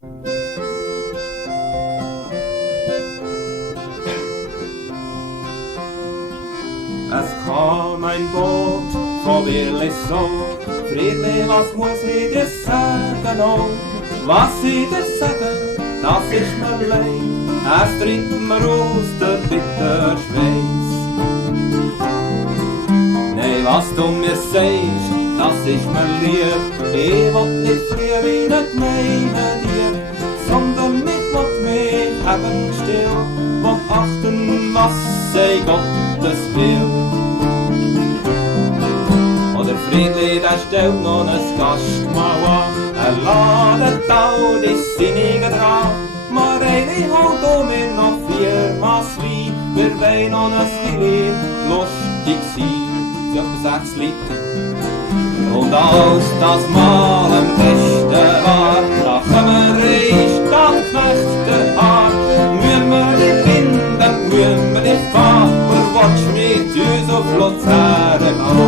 Es kam ein Boot von Birlisson. Friedli, was muss ich dir sagen? Oh, was ich dir sagen, das ist mir leid. Es trinkt mir aus der bitter Schweiß. Nein, was du mir sagst, das ist mir lieb. Ich will nicht früher wie eine Gemeinde dir, sondern ich will mich haben still, will achten, was sei Gottes will. Oder Friedli, der stellt noch ein Gastmahl an, ladet all die Sinnigen dran. Mareili, holt mir noch 4 Maß Wein, wir wollen noch ein Lili lustig sein. Sie hat 6 Liter. Und als das Mal am besten war, da kommen wir statt Knechte Haar. Müssen wir die binden, müssen wir die fahren, und watsch mit uns auf Luzern an.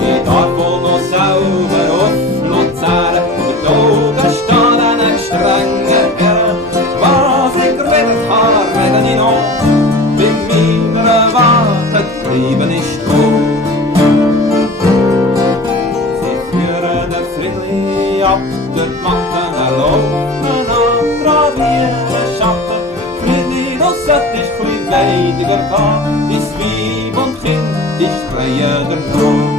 Ich darf wohl noch sauber auf Luzern, über die Augen steht ein strenger Herr. Was ich geredet habe, rede ich noch, bei meiner Wahrheit bleiben ich tot. Ab der Matten erlaufen an, grad wie ein Schatten. Friedli, du solltest chli weidiger gehen, dies Weib und Kind, die streien der Brot.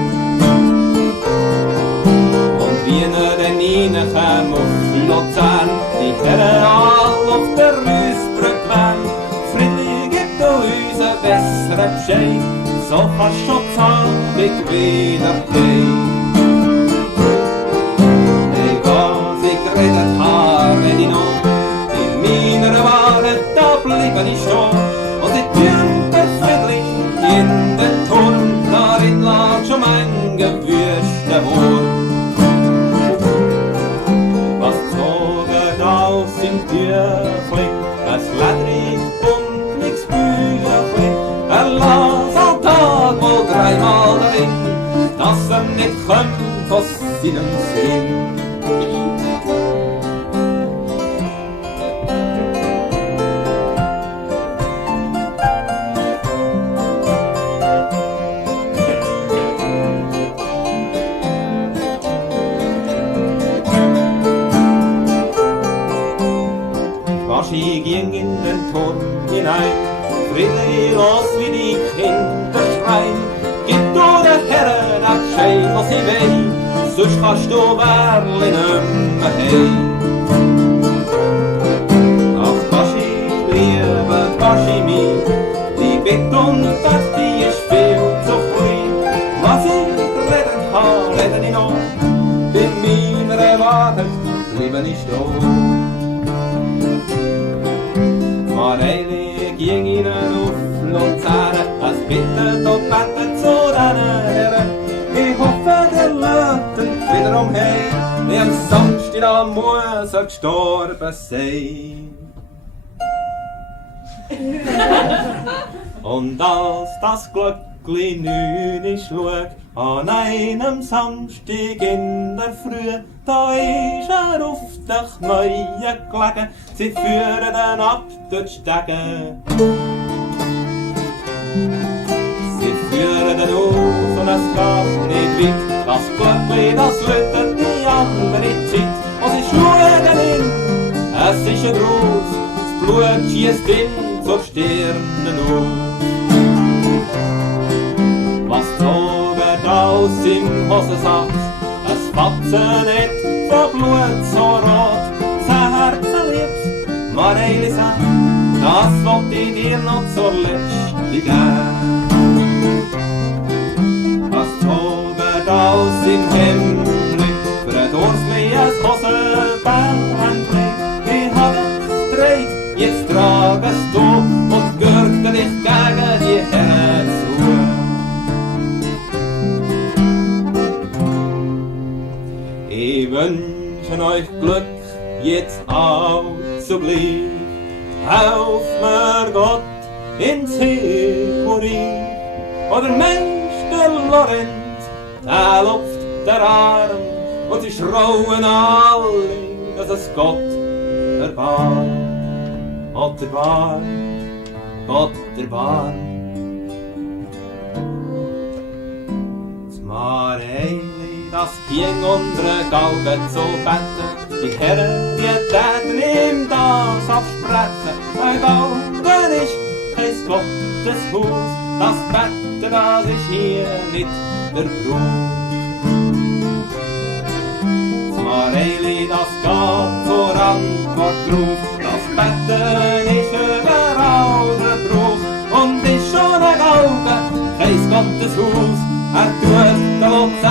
Und wie denn reinkäm auf Luzern, die Herren all auf der Rüssbrück wären. Friedli, gib du uns ein besseren Bescheid, so kannst schon zahlig wieder gehen. Redet habe ich noch, in meiner Wahrheit, da bleibe ich stehen. Und die Türen der Friedli in den Turm, darin lag schon mein gewürzter Wurm. Was zogen aus im Türchen, es ledrig und nix Bücherchen. Las all Tag wohl 3-mal darin, dass nicht kommt aus seinem Sinn. Ich ging in den Turm hinein, Friedli, los wie die Kinder schreien. Gib du der Herren ein Bescheid, was sie will, sonst kannst du Berlin nimmer heim. Ach, Baschi, liebe Baschi, die Bitte und das, die ist viel zu klein. Was ich reden habe, rede ich noch, bei meiner Wahrheit bleibe ich da. Mareili ging ihnen auf Luzern, es bittet und bettet zu den Herren. Ich hoffe, der Löten wiederum heim, die am Samstag am muss gestorben sein. Und als das Glöckli 9 schlug, an einem Samstag in der Früh, da ist auf der Knie gelegen, sie führen ihn ab durch die Stege. Sie führen ihn auf und es geht nicht weit, das Glöckli, das läutet die andere Zeit. Und sie schauen hin, es ist ein Gruß, das Blut schießt in zur Stirnen auf. Was zog aus im Hosensack, es Fatzen nicht von Blut so rot. Sein Herzen liebt, Mareili sagt, das wollt ich dir noch zur Letzte geben. Was zog aus im Hemdli, für ein Dorsli ein Hosenbändli. Ich hab es dreht, jetzt trag es du und gürte dich gegen die Herren zu. Ich wünsche euch Glück, jetzt auszugleich. Helft mir Gott ins Himmelreich. Oder Mensch, der Lorenz, der lupft der Arm und sie schrauen alle, dass es Gott erbarmt. Gott erbarmt, Gott erbarmt. Das Mareili, das ging unter Galgen zu betten, die Herren, die täten ihm das absprechen. Ein Galgen ist kein Gotteshaus, das Betten, das ist hier nicht der Brauch. Das Mareili, das geht zur Antwort drauf, das Betten ist überall der Brauch und ist schon ein Galgen kein Gotteshaus. Er tut den Lutz